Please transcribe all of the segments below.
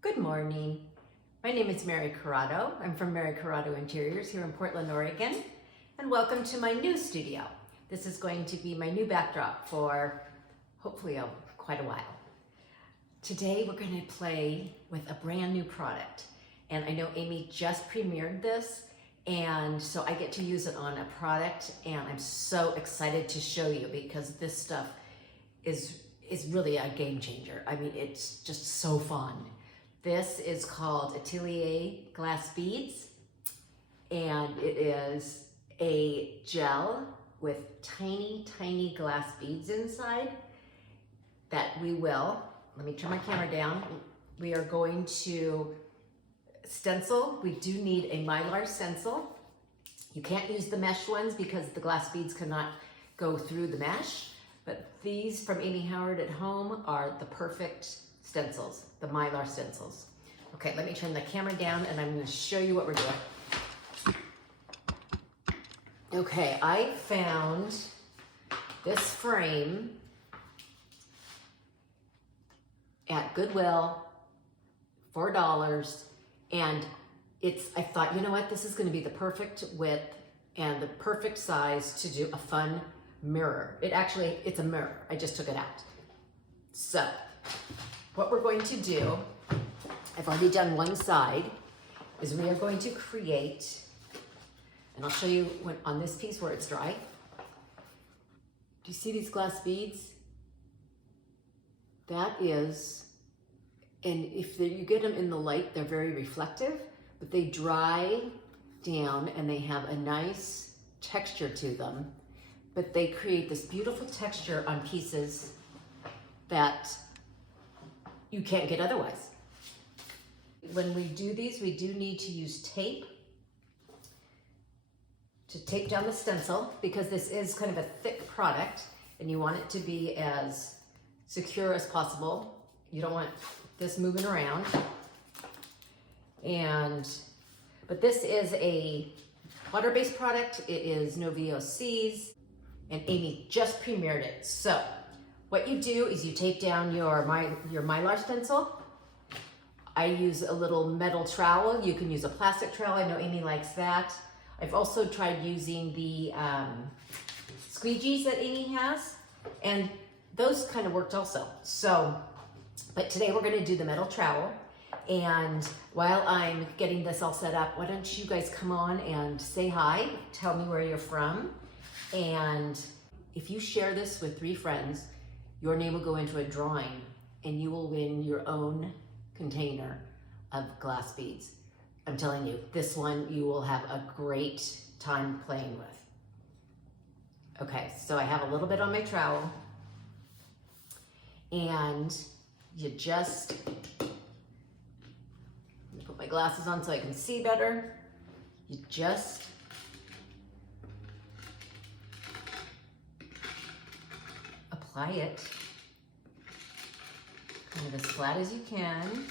Good morning. My name is Mary Corrado. I'm from Mary Corrado Interiors here in Portland, Oregon, and welcome to my new studio. This is going to be my new backdrop for hopefully quite a while. Today we're going to play with a brand new product, and I know Amy just premiered this, and so I get to use it on a product, and I'm so excited to show you because this stuff is really a game changer. I mean, it's just so fun. This is called Atelier Glass Beads, and it is a gel with tiny, tiny glass beads inside that let me turn my camera down. We are going to stencil. We do need a Mylar stencil. You can't use the mesh ones because the glass beads cannot go through the mesh, but these from Amy Howard at home are the perfect stencils, the Mylar stencils. Okay, let me turn the camera down and I'm going to show you what we're doing. Okay, I found this frame at Goodwill, $4, and I thought, you know what, this is going to be the perfect width and the perfect size to do a fun mirror. It's a mirror. I just took it out. So, what we're going to do, I've already done one side, is we are going to create, and I'll show you on this piece where it's dry. Do you see these glass beads? That is, and if you get them in the light, they're very reflective, but they dry down and they have a nice texture to them, but they create this beautiful texture on pieces that you can't get otherwise. When we do these, we do need to use tape to tape down the stencil because this is kind of a thick product and you want it to be as secure as possible. You don't want this moving around. But this is a water-based product. It is no VOCs, and Amy just premiered it. So what you do is you tape down your Mylar stencil. I use a little metal trowel. You can use a plastic trowel. I know Amy likes that. I've also tried using the squeegees that Amy has, and those kind of worked also. So, but today we're gonna do the metal trowel. And while I'm getting this all set up, why don't you guys come on and say hi, tell me where you're from. And if you share this with 3 friends, your name will go into a drawing and you will win your own container of glass beads. I'm telling you, this one you will have a great time playing with. Okay, so I have a little bit on my trowel, and you just, put my glasses on so I can see better. You just apply it kind of as flat as you can.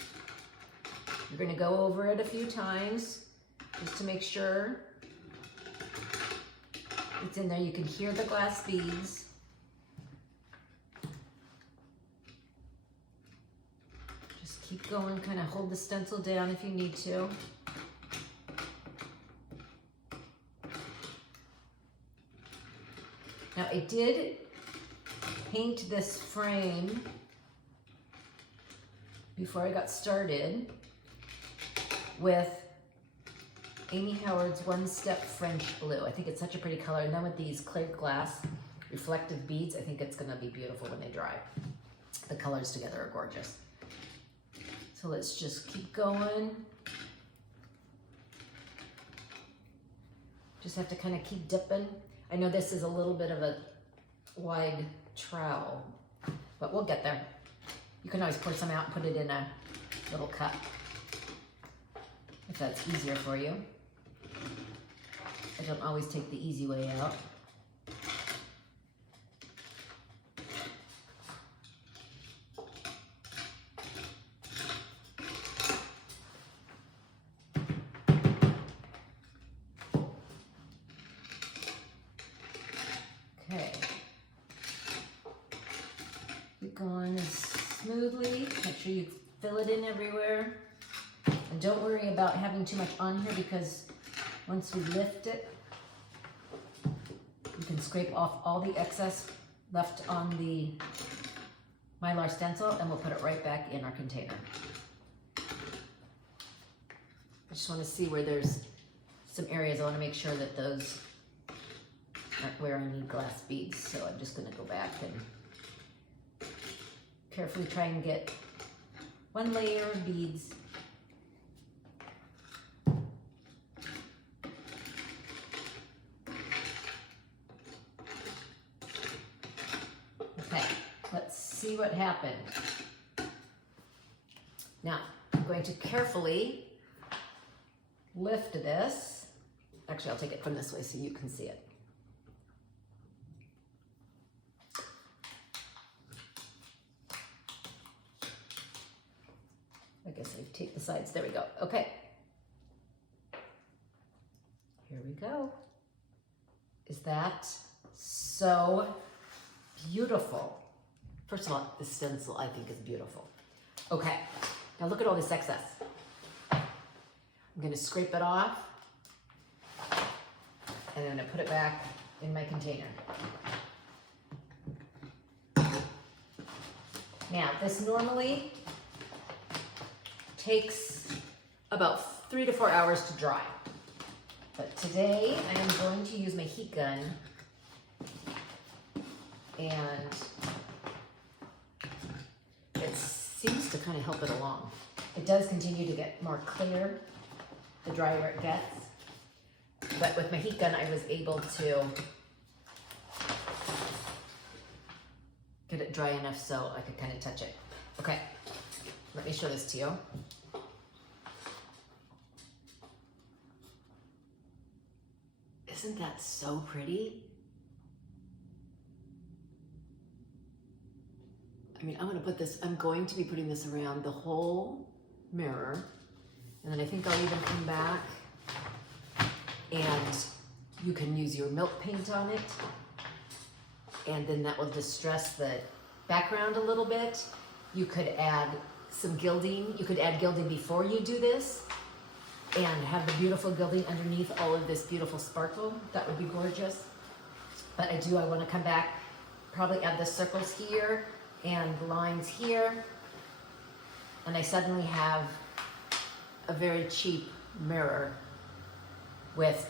You're going to go over it a few times just to make sure it's in there. You can hear the glass beads. Just keep going, kind of hold the stencil down if you need to. Now I did paint this frame before I got started with Amy Howard's One Step French Blue. I think it's such a pretty color. And then with these clear glass reflective beads, I think it's gonna be beautiful when they dry. The colors together are gorgeous. So let's just keep going. Just have to kind of keep dipping. I know this is a little bit of a wide trowel, but we'll get there. You can always pour some out and put it in a little cup if that's easier for you. I don't always take the easy way out. Okay. Keep going smoothly. Make sure you fill it in everywhere. And don't worry about having too much on here, because once we lift it, you can scrape off all the excess left on the Mylar stencil, and we'll put it right back in our container. I just want to see where there's some areas I want to make sure that those aren't where I need glass beads. So I'm just going to go back and carefully try and get one layer of beads. Okay, let's see what happened. Now, I'm going to carefully lift this. Actually, I'll take it from this way so you can see it. I guess I take the sides. There we go. Okay. Here we go. Is that so beautiful? First of all, the stencil I think is beautiful. Okay. Now look at all this excess. I'm going to scrape it off, and I'm going to put it back in my container. Now, this normally takes about 3 to 4 hours to dry. But today I am going to use my heat gun, and it seems to kind of help it along. It does continue to get more clear the drier it gets. But with my heat gun, I was able to get it dry enough so I could kind of touch it. Okay, let me show this to you. Isn't that so pretty? I mean, I'm going to be putting this around the whole mirror. And then I think I'll even come back and you can use your milk paint on it. And then that will distress the background a little bit. You could add some gilding. You could add gilding before you do this and have the beautiful gilding underneath all of this beautiful sparkle. That would be gorgeous. But I want to come back, probably add the circles here and lines here. And I suddenly have a very cheap mirror with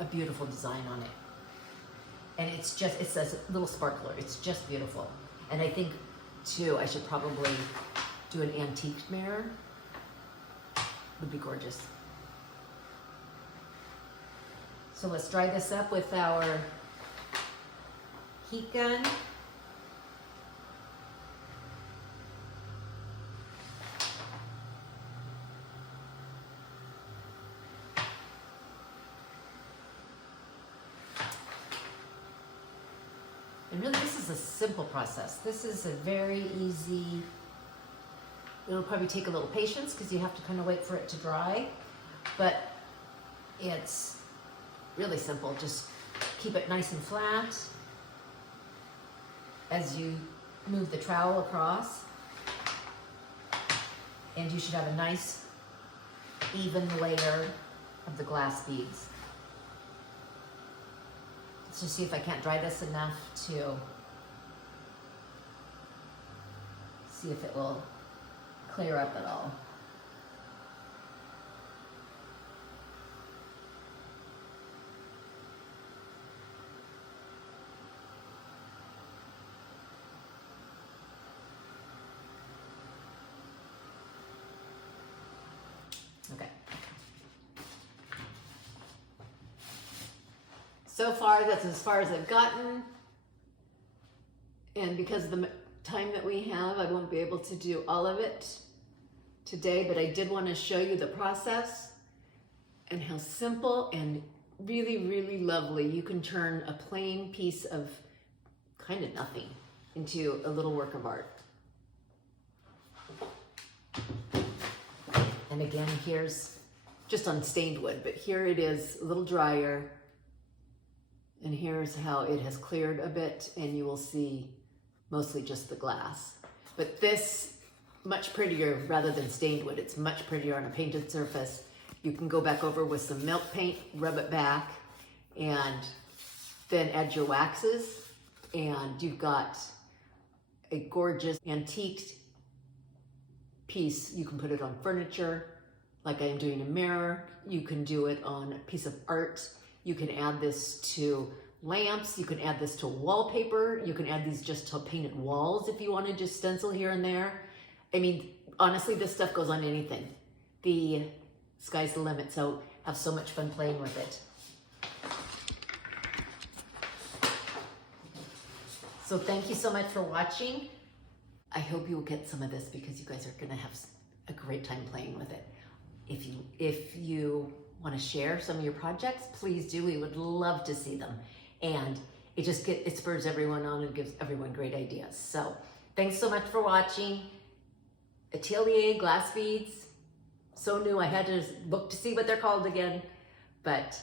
a beautiful design on it. And it says little sparkler. It's just beautiful. And I think too, I should probably do an antique mirror. Would be gorgeous. So let's dry this up with our heat gun. And really, this is a simple process. This is a very easy, it'll probably take a little patience because you have to kind of wait for it to dry, but it's really simple. Just keep it nice and flat as you move the trowel across, and you should have a nice, even layer of the glass beads. Let's just see if I can't dry this enough to see if it will clear up at all. Okay. So far, that's as far as I've gotten. And because of the time that we have, I won't be able to do all of it today, but I did want to show you the process and how simple and really, really lovely you can turn a plain piece of kind of nothing into a little work of art. And again, here's just on stained wood, but here it is a little drier. And here's how it has cleared a bit, and you will see mostly just the glass. But this much prettier rather than stained wood. It's much prettier on a painted surface. You can go back over with some milk paint, rub it back, and then add your waxes, and you've got a gorgeous antique piece. You can put it on furniture, like I am doing a mirror. You can do it on a piece of art. You can add this to lamps. You can add this to wallpaper. You can add these just to painted walls if you want to just stencil here and there. I mean, honestly, this stuff goes on anything. The sky's the limit, so have so much fun playing with it. So thank you so much for watching. I hope you will get some of this because you guys are gonna have a great time playing with it. If you wanna share some of your projects, please do. We would love to see them. And it spurs everyone on and gives everyone great ideas. So thanks so much for watching. Atelier Glass Beads. So new, I had to look to see what they're called again. But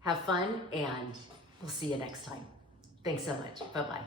have fun, and we'll see you next time. Thanks so much. Bye-bye.